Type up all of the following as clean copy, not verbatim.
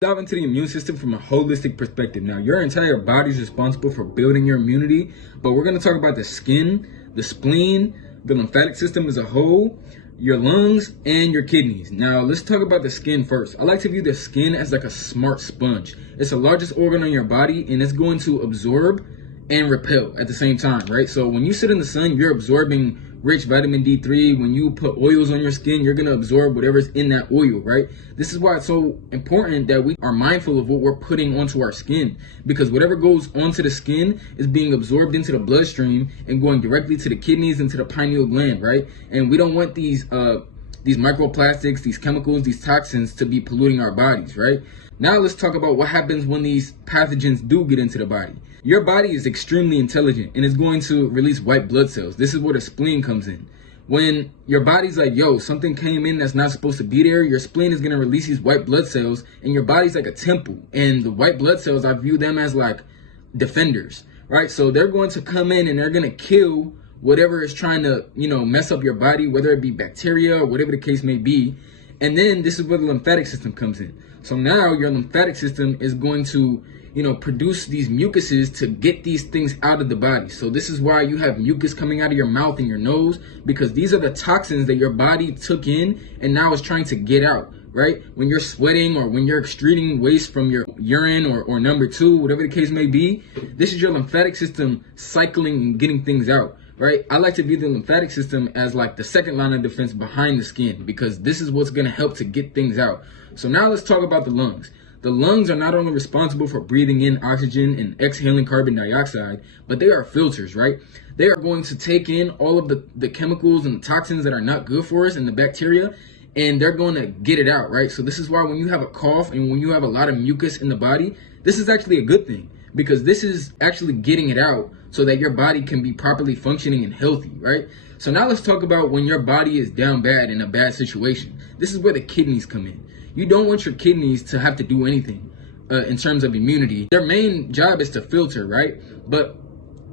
Dive into the immune system from a holistic perspective. Now, your entire body is responsible for building your immunity, but we're going to talk about the skin, the spleen, the lymphatic system as a whole, your lungs, and your kidneys. Now, let's talk about the skin first. I like to view the skin as like a smart sponge. It's the largest organ on your body, and it's going to absorb and repel at the same time, right? So when you sit in the sun, you're absorbing rich vitamin D3. When you put oils on your skin, you're going to absorb whatever's in that oil, right? This is why it's so important that we are mindful of what we're putting onto our skin, because whatever goes onto the skin is being absorbed into the bloodstream and going directly to the kidneys and to the pineal gland, right? And we don't want these microplastics, these chemicals, these toxins to be polluting our bodies, right? Now let's talk about what happens when these pathogens do get into the body. Your body is extremely intelligent and is going to release white blood cells. This is where the spleen comes in. When your body's like, yo, something came in that's not supposed to be there, your spleen is going to release these white blood cells, and your body's like a temple. And the white blood cells, I view them as like defenders, right? So they're going to come in and they're going to kill whatever is trying to, mess up your body, whether it be bacteria or whatever the case may be. And then this is where the lymphatic system comes in. So now your lymphatic system is going to, produce these mucuses to get these things out of the body. So this is why you have mucus coming out of your mouth and your nose, because these are the toxins that your body took in and now is trying to get out, right? When you're sweating or when you're excreting waste from your urine or number two, whatever the case may be, this is your lymphatic system cycling and getting things out. Right? I like to view the lymphatic system as like the second line of defense behind the skin, because this is what's going to help to get things out. So now let's talk about the lungs. The lungs are not only responsible for breathing in oxygen and exhaling carbon dioxide, but they are filters, right? They are going to take in all of the chemicals and the toxins that are not good for us and the bacteria, and they're going to get it out, right? So this is why when you have a cough and when you have a lot of mucus in the body, this is actually a good thing, because this is actually getting it out so that your body can be properly functioning and healthy, right? So now let's talk about when your body is down bad in a bad situation. This is where the kidneys come in. You don't want your kidneys to have to do anything in terms of immunity. Their main job is to filter, right? But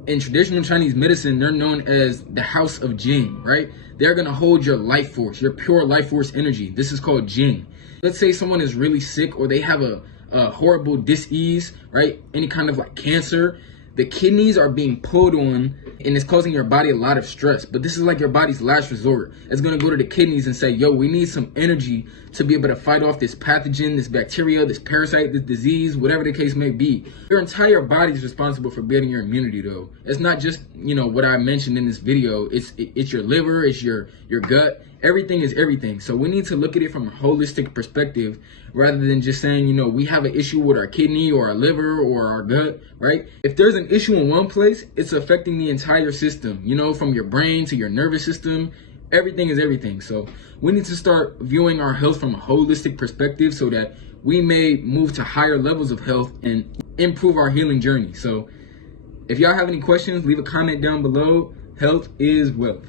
in traditional Chinese medicine, they're known as the house of Jing, right? They're going to hold your life force, your pure life force energy. This is called Jing. Let's say someone is really sick or they have a horrible disease, right? Any kind of like cancer. The kidneys are being pulled on and it's causing your body a lot of stress. But this is like your body's last resort. It's going to go to the kidneys and say, yo, we need some energy to be able to fight off this pathogen, this bacteria, this parasite, this disease, whatever the case may be. Your entire body is responsible for building your immunity, though. It's not just, what I mentioned in this video. It's your liver, it's your gut. Everything is everything. So we need to look at it from a holistic perspective rather than just saying, we have an issue with our kidney or our liver or our gut, right? If there's an issue in one place, it's affecting the entire system, from your brain to your nervous system. Everything is everything. So we need to start viewing our health from a holistic perspective so that we may move to higher levels of health and improve our healing journey. So if y'all have any questions, leave a comment down below. Health is wealth.